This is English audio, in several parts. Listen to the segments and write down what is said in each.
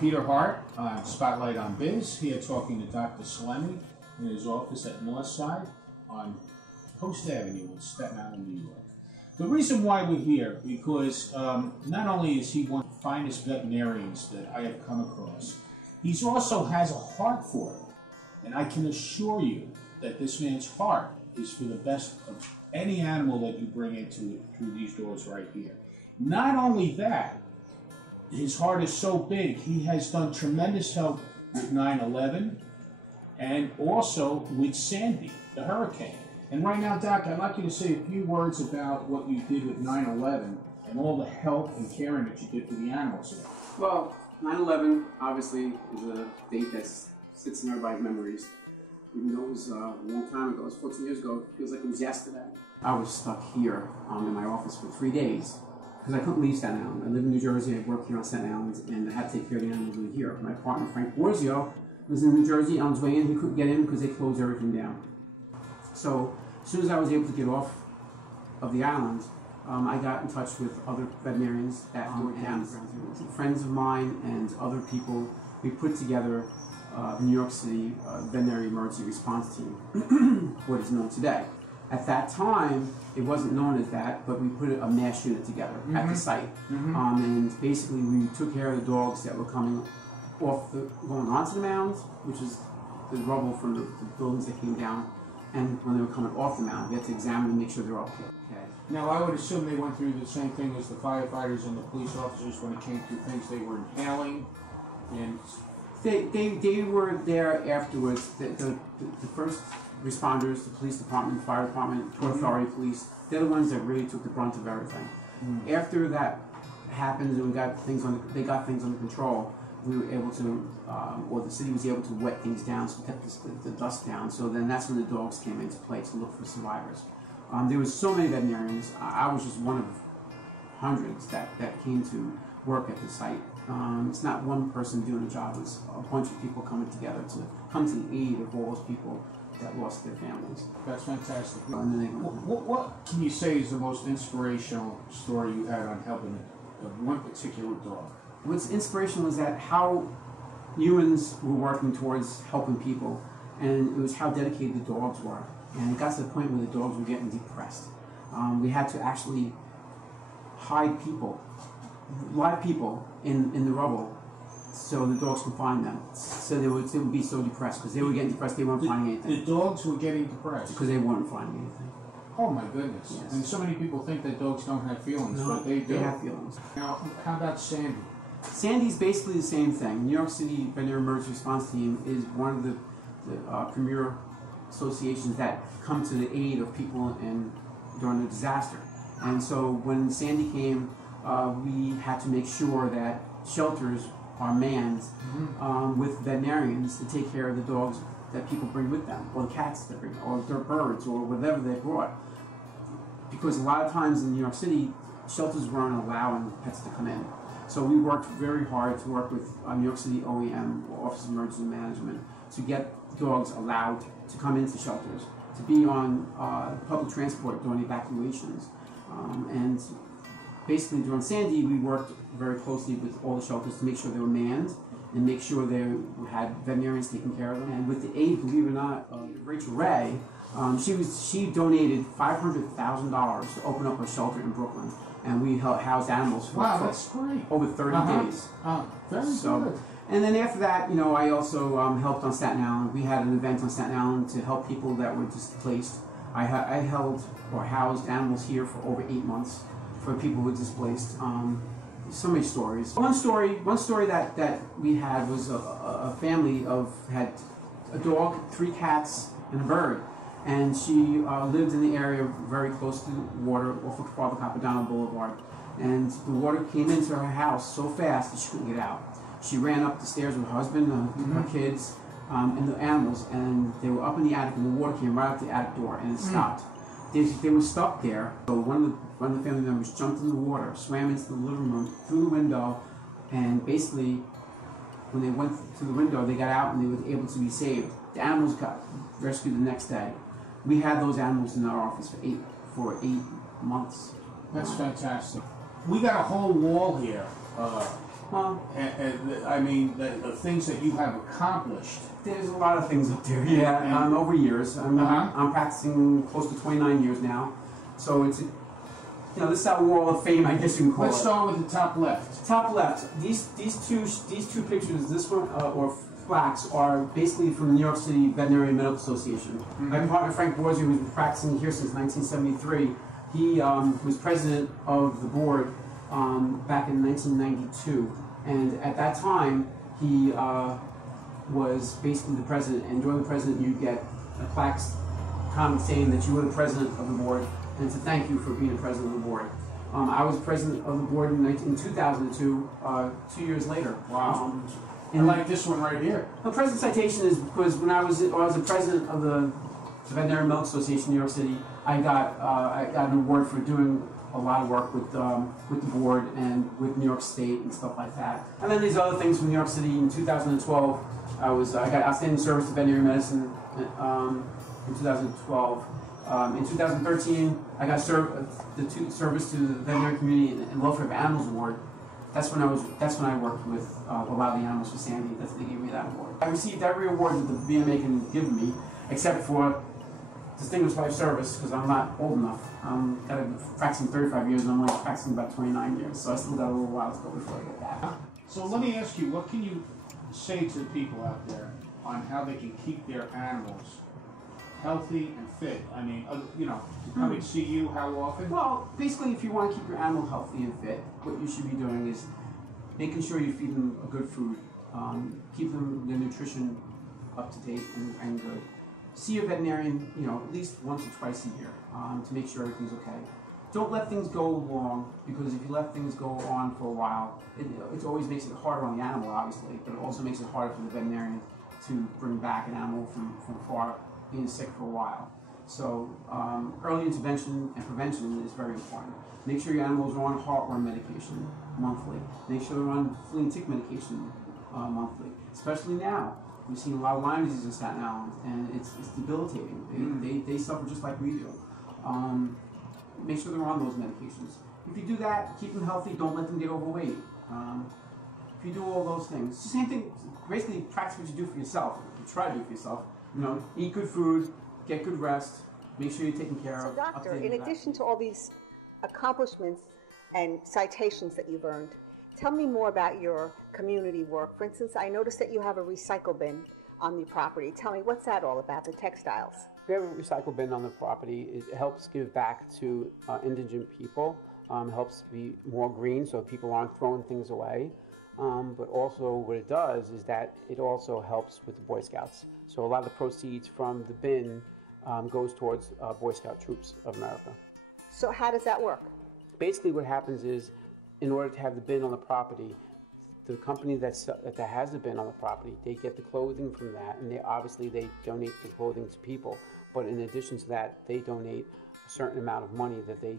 Peter Hart, Spotlight on Biz, here talking to Dr. Salemi in his office at Northside on Coast Avenue in Staten Island, New York. The reason why we're here, because not only is he one of the finest veterinarians that I have come across, he also has a heart for it. And I can assure you that this man's heart is for the best of any animal that you bring into through these doors right here. Not only that, his heart is so big, he has done tremendous help with 9/11 and also with Sandy, the hurricane. And right now, Doc, I'd like you to say a few words about what you did with 9/11 and all the help and caring that you did for the animals. Well, 9/11 obviously is a date that sits in everybody's memories. Even though it was a long time ago, it was 14 years ago, it feels like it was yesterday. I was stuck here in my office for 3 days because I couldn't leave Staten Island. I live in New Jersey, I work here on Staten Island, and I had to take care of the animals in here. My partner, Frank, was in New Jersey on his way in. He couldn't get in because they closed everything down. So as soon as I was able to get off of the island, I got in touch with other veterinarians that were down. Friends of mine and other people. We put together New York City veterinary emergency response team, what is known today. At that time, it wasn't known as that, but we put a mass unit together at the site. And basically, we took care of the dogs that were coming going onto the mounds, which is the rubble from the buildings that came down, and when they were coming off the mound, we had to examine and make sure they're okay. Now, I would assume they went through the same thing as the firefighters and the police officers when it came to things they were inhaling, and they were there afterwards. The first responders, the police department, fire department, Port Authority police, they're the ones that really took the brunt of everything. After that happened and they got things under control, we were able to, or the city was able to wet things down, so we kept the dust down. So then that's when the dogs came into play to look for survivors. There was so many veterinarians. I was just one of hundreds that came to work at the site. It's not one person doing the job, it's a bunch of people coming together to come to the aid of all those people that lost their families. That's fantastic. What can you say is the most inspirational story you had on helping one particular dog? What's inspirational is that how humans were working towards helping people, and it was how dedicated the dogs were. And it got to the point where the dogs were getting depressed. We had to actually hide people, live people in the rubble so the dogs could find them. So they would be so depressed because they were getting depressed, they weren't finding anything. The dogs were getting depressed? Because they weren't finding anything. Oh my goodness. Yes. And so many people think that dogs don't have feelings, but they do. They have feelings. Now, how about Sandy? Sandy's basically the same thing. New York City Veterinary Emergency Response Team is one of the premier associations that come to the aid of people during a disaster. And so when Sandy came, we had to make sure that shelters are manned with veterinarians to take care of the dogs that people bring with them, or the cats that bring, or their birds, or whatever they brought. Because a lot of times in New York City, shelters weren't allowing pets to come in. So we worked very hard to work with New York City OEM, or Office of Emergency Management, to get dogs allowed to come into shelters, to be on public transport during evacuations. And basically during Sandy, we worked very closely with all the shelters to make sure they were manned and make sure they had veterinarians taking care of them. And with the aid, believe it or not, Rachel Ray, she donated $500,000 to open up a shelter in Brooklyn. And we housed animals for over 30 days. Very good. And then after that, I also helped on Staten Island. We had an event on Staten Island to help people that were displaced. I held or housed animals here for over 8 months for people who were displaced. So many stories. One story that we had was a family had a dog, 3 cats, and a bird. And she lived in the area very close to the water off of Father Capodanno Boulevard. And the water came into her house so fast that she couldn't get out. She ran up the stairs with her husband, her kids, and the animals, and they were up in the attic, and the water came right up the attic door, and it stopped. They were stuck there. So one of the family members jumped in the water, swam into the living room, through the window, and basically, when they went through the window, they got out and they were able to be saved. The animals got rescued the next day. We had those animals in our office for 8 months. That's fantastic. We got a whole wall here Well, And I mean, the things that you have accomplished. there's a lot of things up there. Yeah, over years. I'm practicing close to 29 years now, so it's this is our Wall of Fame, I guess you can call it. Let's start with the top left. Top left. These two pictures, this one or plaques, are basically from the New York City Veterinary Medical Association. My partner Frank Borzi was practicing here since 1973. He was president of the board back in 1992, and at that time he was basically the president. And during the president, you get a plaque saying that you were the president of the board, and it's a thank you for being the president of the board. I was president of the board in 2002, 2 years later. Wow. And like this one right here. The president citation is because when I was the president of the Veterinary Medical Association in New York City, I got an award for doing a lot of work with the board and with New York State and stuff like that. And then these other things from New York City in 2012. I got outstanding service to veterinary medicine in 2012. In 2013, I got service to the veterinary community and welfare of animals award. That's when I worked with a lot of the animals for Sandy. They gave me that award. I received every award that the VMA can give me, except for Distinguished Life Service, because I'm not old enough. I've been practicing 35 years, and I'm only practicing about 29 years, so I still got a little while to go before I get that. So let me ask you, what can you say to the people out there on how they can keep their animals healthy and fit? I mean, coming to see you, how often? Well, basically, if you want to keep your animal healthy and fit, what you should be doing is making sure you feed them good food, keep their nutrition up to date and good. See a veterinarian, at least once or twice a year to make sure everything's okay. Don't let things go long, because if you let things go on for a while, it always makes it harder on the animal, obviously, but it also makes it harder for the veterinarian to bring back an animal from being sick for a while. So early intervention and prevention is very important. Make sure your animals are on heartworm medication monthly. Make sure they're on flea and tick medication monthly, especially now. We've seen a lot of Lyme disease in Staten Island, and it's debilitating. They suffer just like we do. Make sure they're on those medications. If you do that, keep them healthy, don't let them get overweight. If you do all those things, same thing, basically practice what you do for yourself. You try to do for yourself. Eat good food, get good rest, make sure you're taken care of, update your vaccine. To all these accomplishments and citations that you've earned, tell me more about your community work. For instance, I noticed that you have a recycle bin on the property. Tell me, what's that all about, the textiles? We have a recycle bin on the property. It helps give back to indigent people. It helps be more green so people aren't throwing things away. But also what it does is that it also helps with Boy Scouts. So a lot of the proceeds from the bin goes towards Boy Scout Troops of America. So how does that work? Basically what happens is, in order to have the bin on the property, the company that has the bin on the property, they get the clothing from that, and they donate the clothing to people. But in addition to that, they donate a certain amount of money that they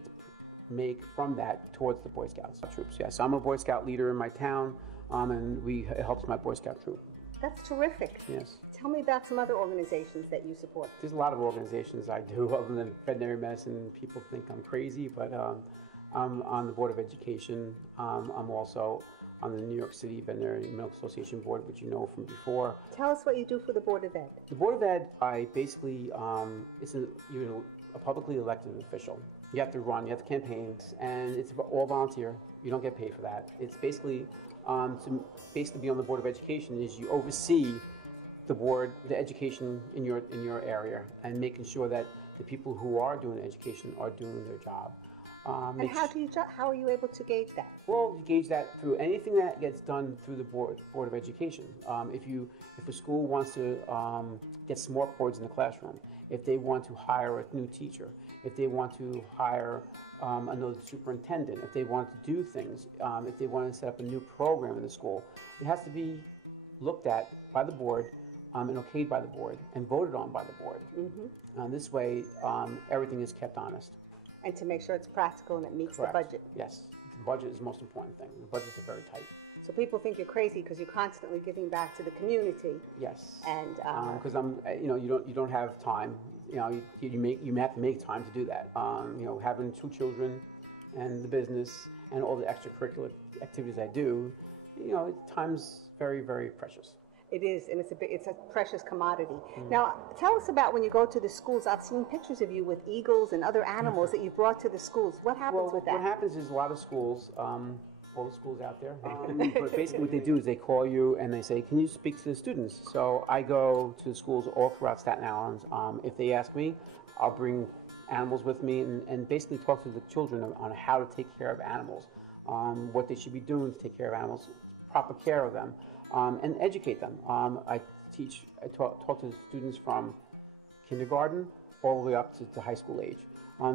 make from that towards the Boy Scouts troops. Yes, I'm a Boy Scout leader in my town, and it helps my Boy Scout troop. That's terrific. Yes. Tell me about some other organizations that you support. There's a lot of organizations I do other than veterinary medicine. People think I'm crazy, but I'm on the Board of Education. I'm also on the New York City Veterinary Medical Association Board, which you know from before. Tell us what you do for the Board of Ed. The Board of Ed, I basically, you're a publicly elected official. You have to run, you have to campaigns, and it's all volunteer. You don't get paid for that. It's basically, to basically be on the Board of Education is you oversee the education in your area, and making sure that the people who are doing education are doing their job. How are you able to gauge that? Well, you gauge that through anything that gets done through the Board of Education. If a school wants to get smart boards in the classroom, if they want to hire a new teacher, if they want to hire another superintendent, if they want to do things, if they want to set up a new program in the school, it has to be looked at by the board and okayed by the board and voted on by the board. This way, everything is kept honest. And to make sure it's practical and meets Correct. the budget. Yes. The budget is the most important thing. The budgets are very tight. So people think you're crazy because you're constantly giving back to the community. Yes. Because you don't have time. You have to make time to do that. Having 2 children and the business and all the extracurricular activities I do, you know, at times very, very precious. It is, and it's a precious commodity. Now, tell us about when you go to the schools. I've seen pictures of you with eagles and other animals that you brought to the schools. What happens Well, with that? what happens is a lot of schools, all the schools out there, but basically what they do is they call you and they say, can you speak to the students? So I go to the schools all throughout Staten Island. If they ask me, I'll bring animals with me and basically talk to the children on how to take care of animals, what they should be doing to take care of animals, proper care of them, and educate them. I talk to the students from kindergarten all the way up to high school age.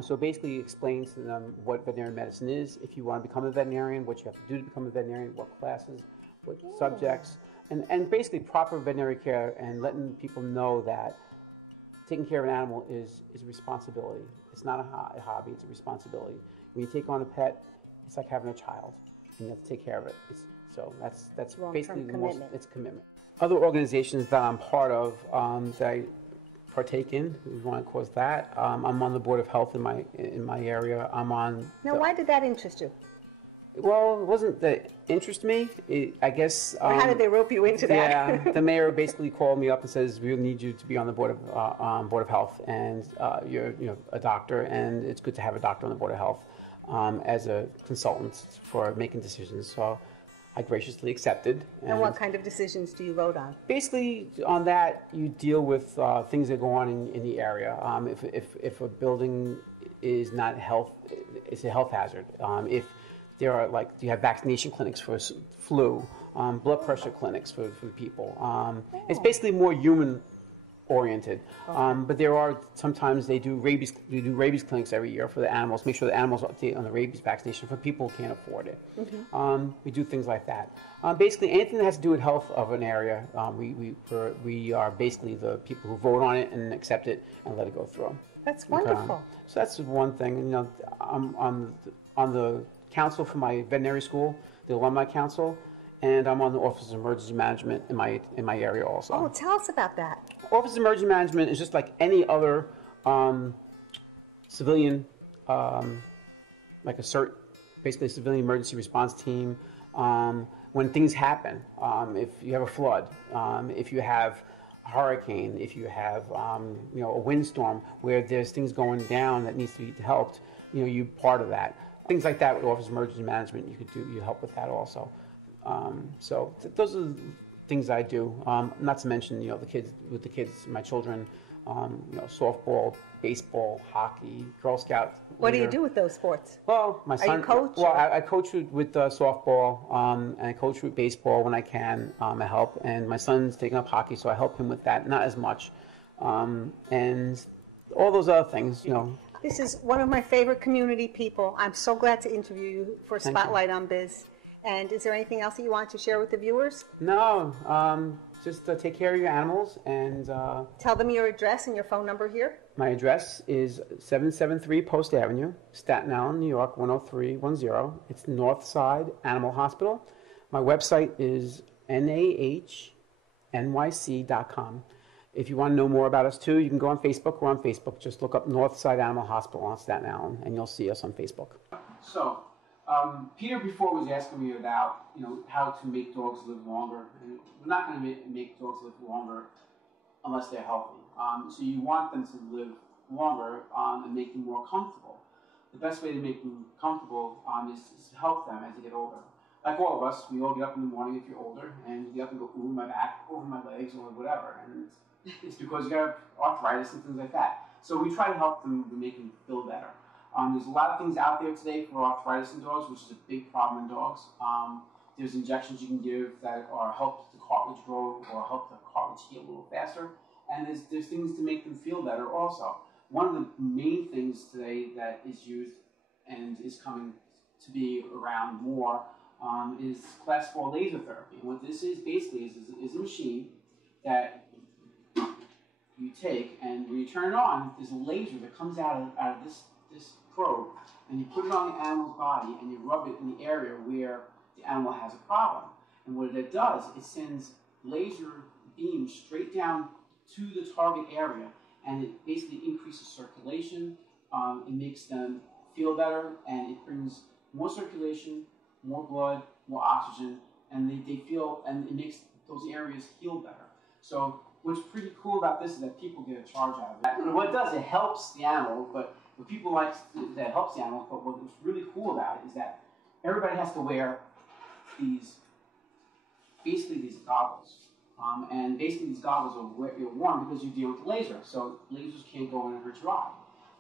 So basically it explains to them what veterinary medicine is, if you want to become a veterinarian, what you have to do to become a veterinarian, what classes, what subjects, and basically proper veterinary care, and letting people know that taking care of an animal is a responsibility. It's not a hobby, it's a responsibility. When you take on a pet, it's like having a child, and you have to take care of it. So that's basically it's commitment. Other organizations that I'm part of that I partake in, if you want to call it that. I'm on the Board of Health in my area. I'm on the. Why did that interest you? Well, it wasn't that interest me. I guess. How did they rope you into that? Yeah, the mayor basically called me up and says, "We'll need you to be on the Board of Health, and you're a doctor, and it's good to have a doctor on the Board of Health as a consultant for making decisions." So I graciously accepted. And what kind of decisions do you vote on? basically, on that, you deal with things that go on in the area. If a building is not it's a health hazard. If there are, like, you have vaccination clinics for flu, blood pressure clinics for people. It's basically more human oriented, but there are sometimes they do rabies clinics every year for the animals. Make sure the animals are updated on the rabies vaccination for people who can't afford it. We do things like that. Basically, anything that has to do with health of an area, we are basically the people who vote on it and accept it and let it go through. That's wonderful. So that's one thing. I'm on the council for my veterinary school, the alumni council, and I'm on the Office of Emergency Management in my area also. Oh, tell us about that. Office of Emergency Management is just like any other civilian, like a CERT, basically a civilian emergency response team. When things happen, if you have a flood, if you have a hurricane, if you have a windstorm where there's things going down that needs to be helped, you're part of that. Things like that with Office of Emergency Management, you help with that also. So those are the things I do. Not to mention, the kids, my children, softball, baseball, hockey, Girl Scout leader. What do you do with those sports? Well, my son. coach? Well, I coach with softball, and I coach with baseball when I can. I help, and my son's taking up hockey, so I help him with that. Not as much, and all those other things. This is one of my favorite community people. I'm so glad to interview you for Spotlight on Biz. And is there anything else that you want to share with the viewers? No, just take care of your animals and. Tell them your address and your phone number here. My address is 773 Post Avenue, Staten Island, New York, 10310. It's Northside Animal Hospital. My website is nahnyc.com. If you want to know more about us too, you can go on Facebook. We're on Facebook. Just look up Northside Animal Hospital on Staten Island, and you'll see us on Facebook. So, Peter before was asking me about how to make dogs live longer, and we're not going to make dogs live longer unless they're healthy. So you want them to live longer and make them more comfortable. The best way to make them comfortable is to help them as they get older. Like all of us, we all get up in the morning if you're older, and you have to go over my back, over my legs, or whatever. And it's because you have arthritis and things like that. So we try to help them to make them feel better. There's a lot of things out there today for arthritis in dogs, which is a big problem in dogs. There's injections you can give that help the cartilage grow or help the cartilage heal a little faster. And there's things to make them feel better also. One of the main things today that is used and is coming to be around more is class 4 laser therapy. And what this is basically is a machine that you take, and when you turn it on, there's a laser that comes out of this probe, and you put it on the animal's body, and you rub it in the area where the animal has a problem. And what it does, it sends laser beams straight down to the target area, and it basically increases circulation. It makes them feel better, and it brings more circulation, more blood, more oxygen, and they feel, and it makes those areas heal better. So what's pretty cool about this is that people get a charge out of it. And what it does, it helps the animal, but what people like that helps the animal, but what's really cool about it is that everybody has to wear basically these goggles. And basically these goggles are worn because you deal with the laser, so lasers can't go in and hurt your eye.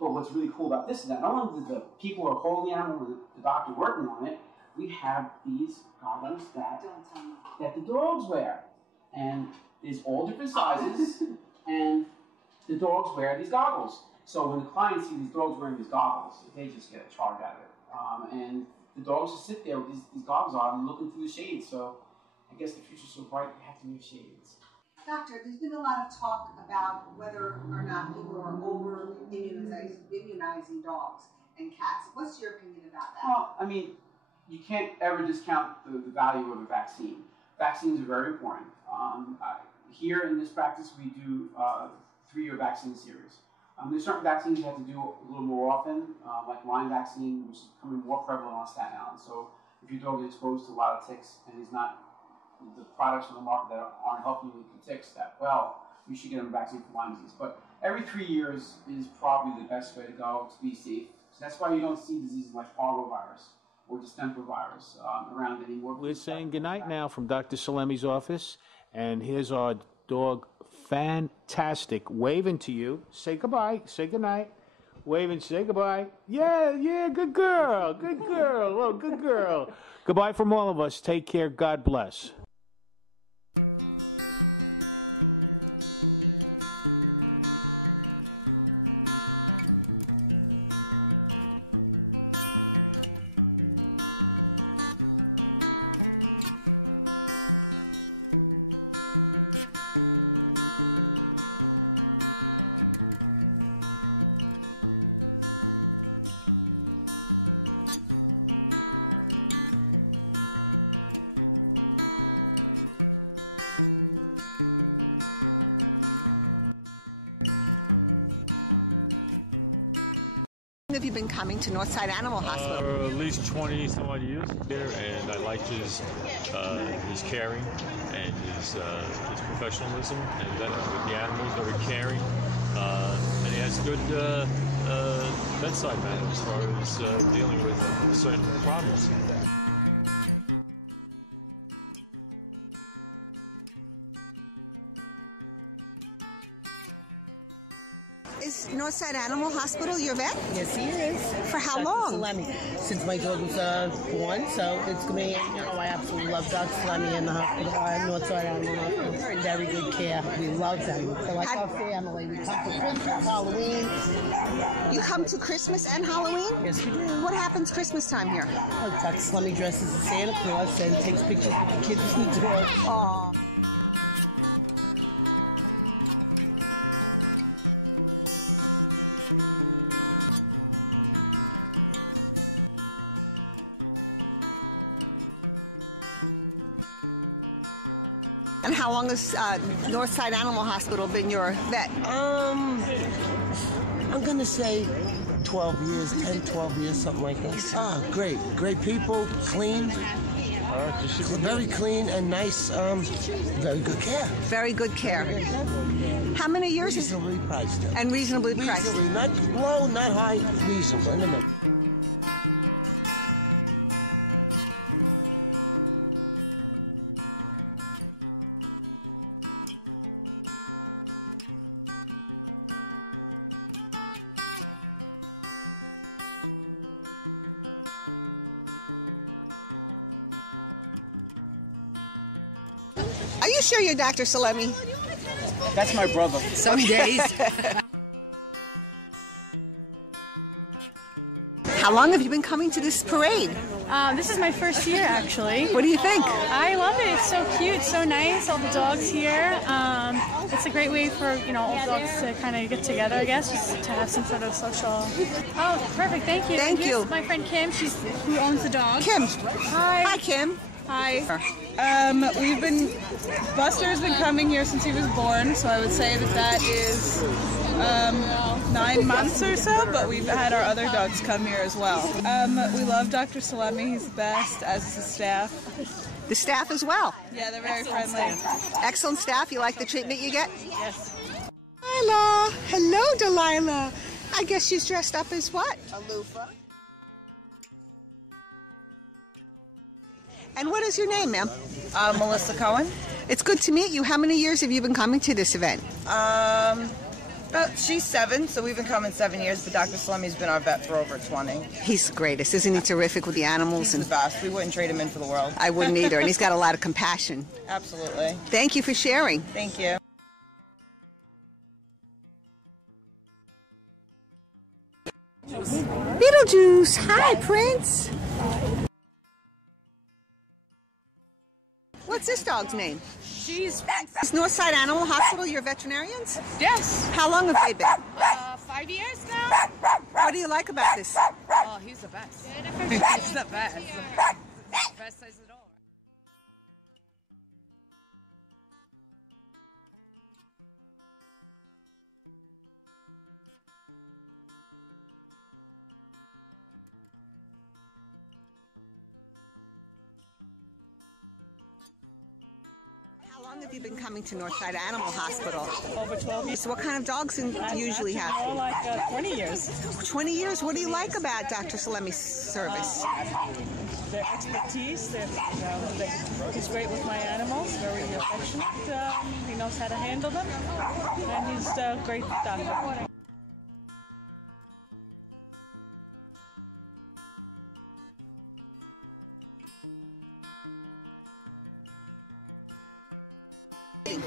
But what's really cool about this is that not only do the people are holding the animal, the doctor working on it, we have these goggles that the dogs wear. And there's all different sizes, and the dogs wear these goggles. So when the clients see these dogs wearing these goggles, they just get a charge out of it. And the dogs just sit there with these goggles on and looking through the shades. So I guess the future's so bright, we have to use shades. Doctor, there's been a lot of talk about whether or not people are over-immunizing dogs and cats. What's your opinion about that? Well, I mean, you can't ever discount the value of a vaccine. Vaccines are very important. Here in this practice, we do a 3-year vaccine series. There's certain vaccines you have to do a little more often, like Lyme vaccine, which is becoming more prevalent on Staten Island. So if your dog is exposed to a lot of ticks and he's not, the products on the market that aren't helping you with the ticks that well, you should get him a vaccine for Lyme disease. But every 3 years is probably the best way to go to be safe. So that's why you don't see diseases like parvovirus or distemper virus around anymore. We're saying goodnight now from Dr. Salemi's office, and here's our dog, Fantastic, waving to you. Say goodbye, say goodnight, waving, say goodbye. Yeah, good girl, oh, good girl. Goodbye from all of us. Take care, God bless. Have you been coming to Northside Animal Hospital? At least 20 some odd years there, and I like his caring and his professionalism, and then with the animals, very caring, and he has good bedside manner as far as dealing with certain problems. Is Northside Animal Hospital your vet? Yes, he is. For how long? Salemi. Since my dog was born, so it's going to be, I absolutely love Dr. Salemi in the hospital. Northside Animal Hospital. Very good care. We love them. They're like our family. We come to Christmas, Halloween. You come to Christmas and Halloween? Yes, we do. What happens Christmas time here? Dr. Salemi dresses as Santa Claus and takes pictures with the kids and toys. Aww. And how long has Northside Animal Hospital been your vet? I'm going to say 12 years, 10, 12 years, something like that. Oh, great. Great people, clean, very clean and nice, very good care. Very good care. How many years is it? Reasonably priced. And reasonably priced. Reasonably, not low, not high, reasonable. Are you sure you're Dr. Salemi? That's my brother. Some days. How long have you been coming to this parade? This is my first year, actually. What do you think? I love it. It's so cute, so nice. All the dogs here. It's a great way for old dogs to kind of get together, I guess, just to have some sort of social. Oh, perfect. Thank you. Thank you. Here's my friend Kim. She's who owns the dog. Kim. Hi. Hi, Kim. Hi. Buster's been coming here since he was born, so I would say that is 9 months or so, but we've had our other dogs come here as well. We love Dr. Salemi. He's the best, as is the staff. The staff as well. Yeah, they're very friendly. Excellent staff. You like the treatment you get? Yes. Delilah. Hello, Delilah. I guess she's dressed up as what? A loofah. And what is your name, ma'am? Melissa Cohen. It's good to meet you. How many years have you been coming to this event? She's 7, so we've been coming 7 years, but Dr. Salemi's been our vet for over 20. He's the greatest. Isn't he terrific with the animals? He's the best. We wouldn't trade him in for the world. I wouldn't either, and he's got a lot of compassion. Absolutely. Thank you for sharing. Thank you. Beetlejuice. Hi, Prince. What's this dog's name? She's Is Northside Animal Hospital your veterinarians? yes. How long have they been? 5 years now. What do you like about this? Oh, he's the best. He's the best. Best size at all. How long have you been coming to Northside Animal Hospital? Over 12 years. So what kind of dogs do you usually have? Oh, like 20 years. 20 years? What do you like about Dr. Salemi's service? Their expertise. He's great with my animals. Very affectionate. He knows how to handle them. And he's a great doctor.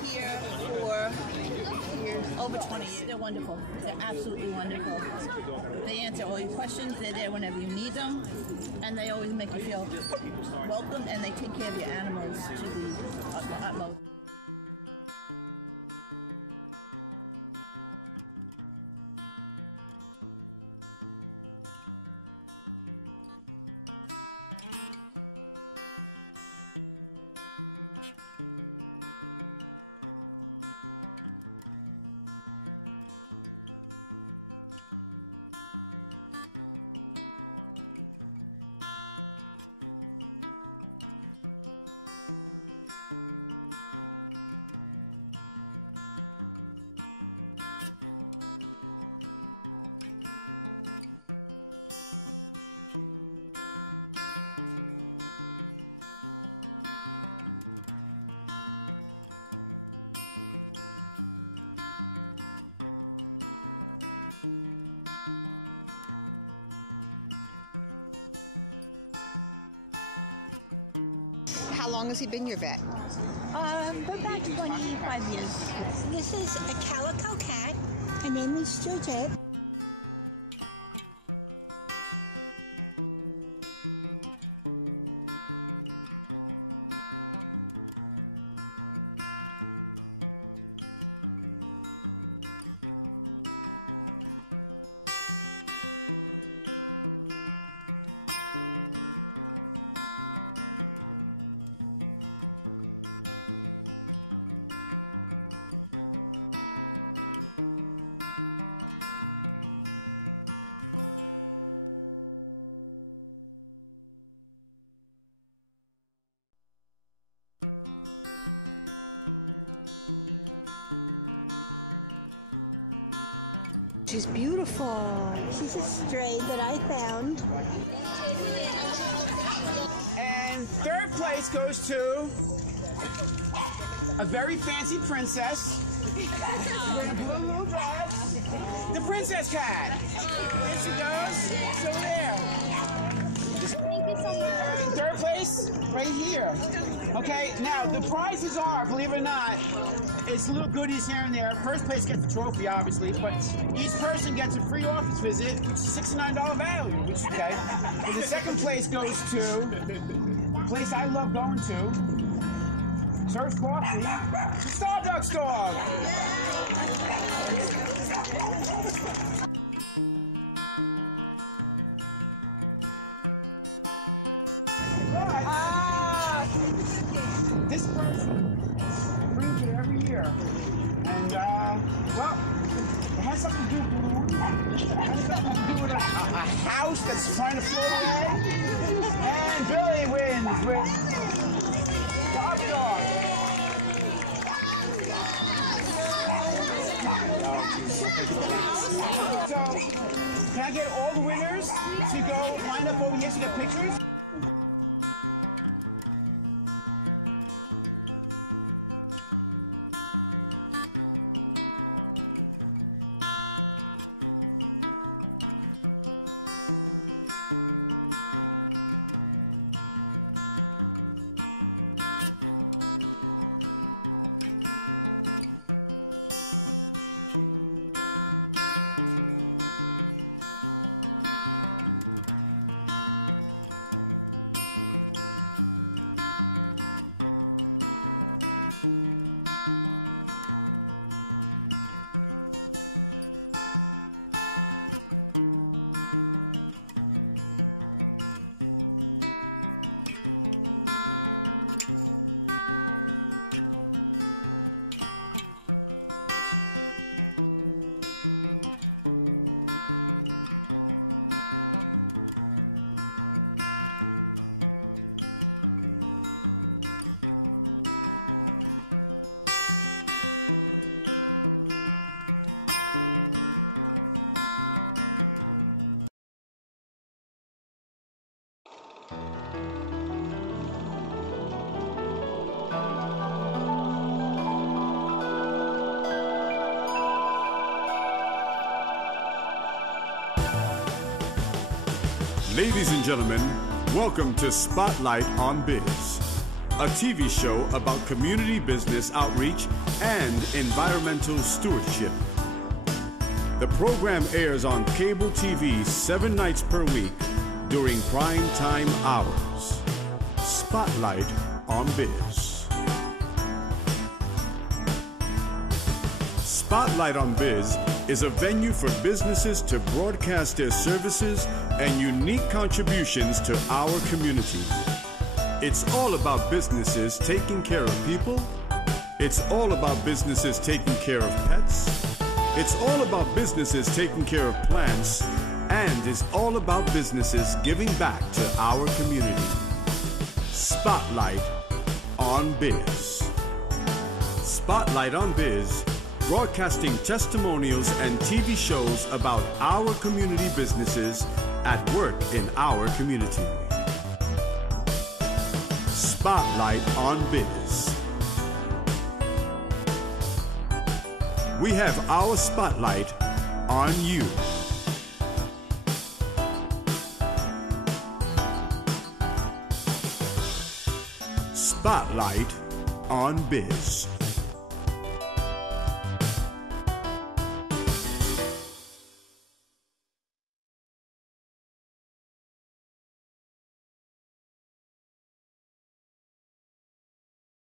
Here for over 20 years. They're wonderful. They're absolutely wonderful. They answer all your questions. They're there whenever you need them. And they always make you feel welcome, and they take care of your animals to the utmost. How long has he been your vet? About 25 years. This is a calico cat. Her name is Georgette. She's beautiful. She's a stray that I found. And third place goes to a very fancy princess. The princess cat. There she goes. It's over there. Third place, right here. Okay, now the prizes are, believe it or not, it's little goodies here and there. First place gets a trophy, obviously, but each person gets a free office visit, which is $69 value, which is okay. And the second place goes to a place I love going to, serves coffee, Starbucks dog. This person brings it every year, and well, it has something to do with a house that's trying to float away, and Billy wins. Ladies and gentlemen, welcome to Spotlight on Biz, a TV show about community business outreach and environmental stewardship. The program airs on cable TV 7 nights per week during prime time hours. Spotlight on Biz. Spotlight on Biz is a venue for businesses to broadcast their services and unique contributions to our community. It's all about businesses taking care of people. It's all about businesses taking care of pets. It's all about businesses taking care of plants. And it's all about businesses giving back to our community. Spotlight on Biz. Spotlight on Biz, broadcasting testimonials and TV shows about our community businesses at work in our community. Spotlight on Biz. We have our spotlight on you. Spotlight on Biz.